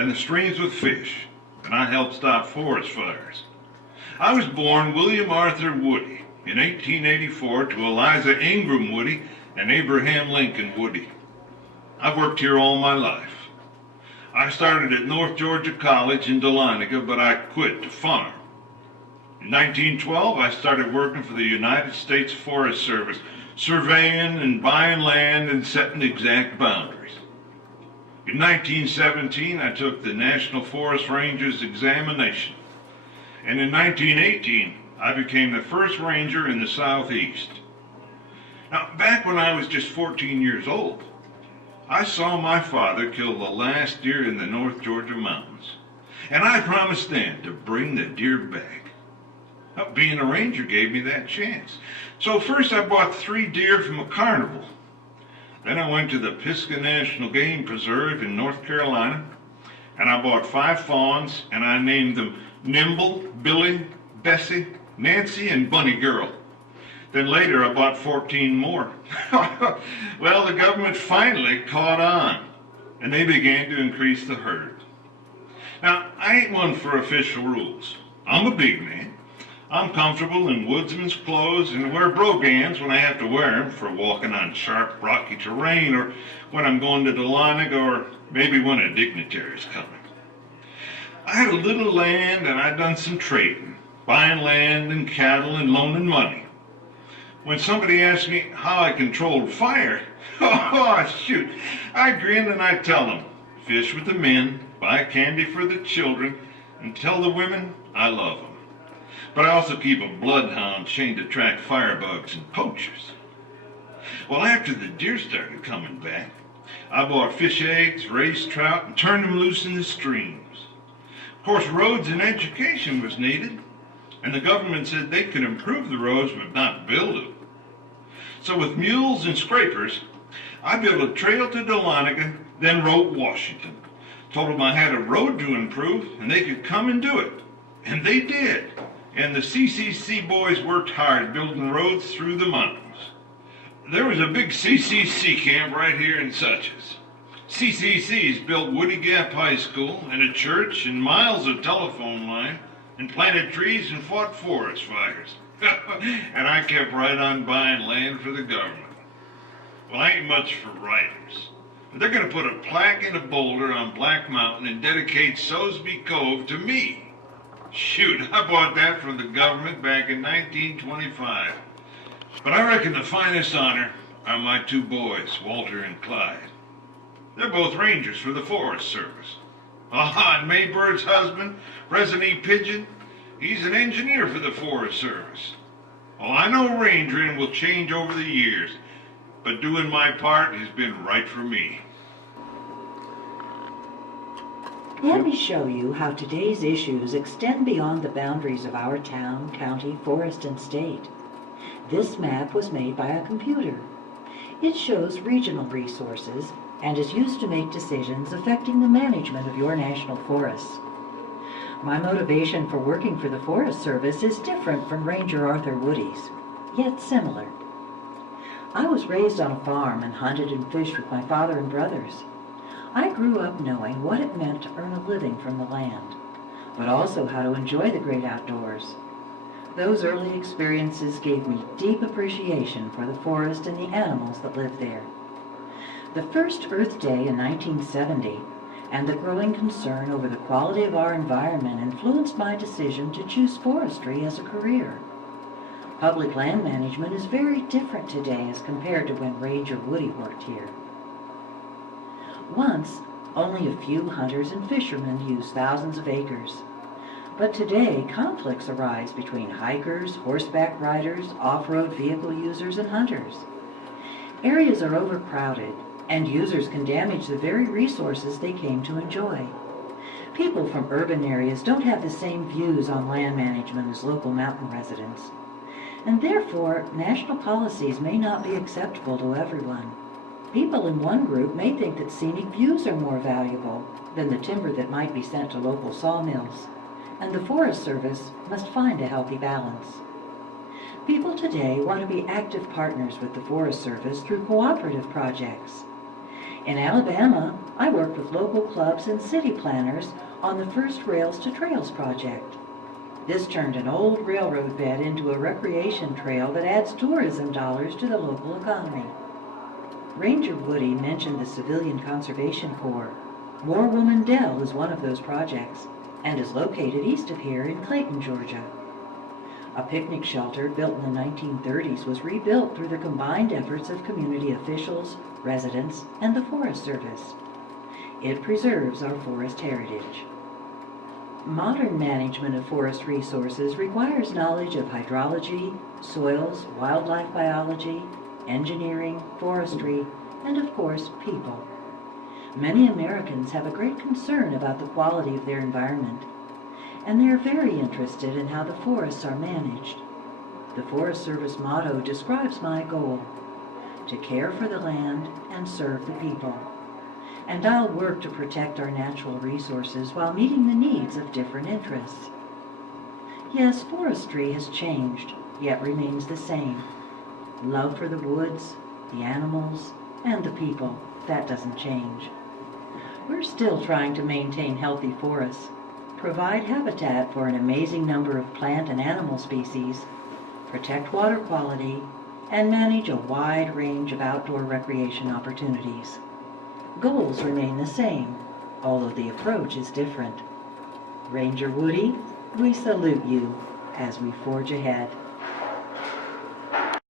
and the streams with fish, and I helped stop forest fires. I was born William Arthur Woody in 1884 to Eliza Ingram Woody and Abraham Lincoln Woody. I've worked here all my life. I started at North Georgia College in Dahlonega, but I quit to farm. In 1912, I started working for the United States Forest Service, surveying and buying land and setting exact boundaries. In 1917, I took the National Forest Rangers examination, and in 1918, I became the first ranger in the Southeast. Now, back when I was just 14 years old, I saw my father kill the last deer in the North Georgia mountains, and I promised then to bring the deer back. Now, being a ranger gave me that chance. So first I bought 3 deer from a carnival. Then I went to the Pisgah National Game Preserve in North Carolina, and I bought 5 fawns, and I named them Nimble, Billy, Bessie, Nancy, and Bunny Girl. Then later I bought 14 more. Well, the government finally caught on, and they began to increase the herd. Now, I ain't one for official rules. I'm a big man. I'm comfortable in woodsman's clothes and wear brogans when I have to wear them for walking on sharp, rocky terrain, or when I'm going to Dahlonega, or maybe when a dignitary's coming. I had a little land and I'd done some trading, buying land and cattle and loaning money. When somebody asked me how I controlled fire, oh, shoot, I grin and I tell them, fish with the men, buy candy for the children, and tell the women I love them. But I also keep a bloodhound chained to track firebugs and poachers. Well, after the deer started coming back, I bought fish eggs, raised trout, and turned them loose in the streams. Of course, roads and education was needed, and the government said they could improve the roads but not build them. So with mules and scrapers, I built a trail to Dahlonega, then wrote Washington. Told them I had a road to improve and they could come and do it. And they did. And the CCC boys worked hard building roads through the mountains. There was a big CCC camp right here in Suches. CCC's built Woody Gap High School and a church and miles of telephone line, and planted trees and fought forest fires. And I kept right on buying land for the government. Well, I ain't much for writers, but they're going to put a plaque in a boulder on Black Mountain and dedicate Soseby Cove to me. Shoot, I bought that from the government back in 1925. But I reckon the finest honor are my 2 boys, Walter and Clyde. They're both rangers for the Forest Service. And Maybird's husband, President E. Pigeon, he's an engineer for the Forest Service. Well, I know rangering will change over the years, but doing my part has been right for me. Let me show you how today's issues extend beyond the boundaries of our town, county, forest, and state. This map was made by a computer. It shows regional resources and is used to make decisions affecting the management of your national forests. My motivation for working for the Forest Service is different from Ranger Arthur Woody's, yet similar. I was raised on a farm and hunted and fished with my father and brothers. I grew up knowing what it meant to earn a living from the land, but also how to enjoy the great outdoors. Those early experiences gave me deep appreciation for the forest and the animals that live there. The first Earth Day in 1970 and the growing concern over the quality of our environment influenced my decision to choose forestry as a career. Public land management is very different today as compared to when Ranger Woody worked here. Once, only a few hunters and fishermen used thousands of acres. But today, conflicts arise between hikers, horseback riders, off-road vehicle users, and hunters. Areas are overcrowded, and users can damage the very resources they came to enjoy. People from urban areas don't have the same views on land management as local mountain residents, and therefore national policies may not be acceptable to everyone. People in one group may think that scenic views are more valuable than the timber that might be sent to local sawmills, and the Forest Service must find a healthy balance. People today want to be active partners with the Forest Service through cooperative projects. In Alabama, I worked with local clubs and city planners on the first Rails to Trails project. This turned an old railroad bed into a recreation trail that adds tourism dollars to the local economy. Ranger Woody mentioned the Civilian Conservation Corps. War Woman Dell is one of those projects and is located east of here in Clayton, Georgia. A picnic shelter built in the 1930s was rebuilt through the combined efforts of community officials, residents, and the Forest Service. It preserves our forest heritage. Modern management of forest resources requires knowledge of hydrology, soils, wildlife biology, engineering, forestry, and of course, people. Many Americans have a great concern about the quality of their environment, and they are very interested in how the forests are managed. The Forest Service motto describes my goal: to care for the land and serve the people. And I'll work to protect our natural resources while meeting the needs of different interests. Yes, forestry has changed, yet remains the same. Love for the woods, the animals, and the people, that doesn't change. We're still trying to maintain healthy forests, provide habitat for an amazing number of plant and animal species, protect water quality, and manage a wide range of outdoor recreation opportunities. Goals remain the same, although the approach is different. Ranger Woody, we salute you as we forge ahead.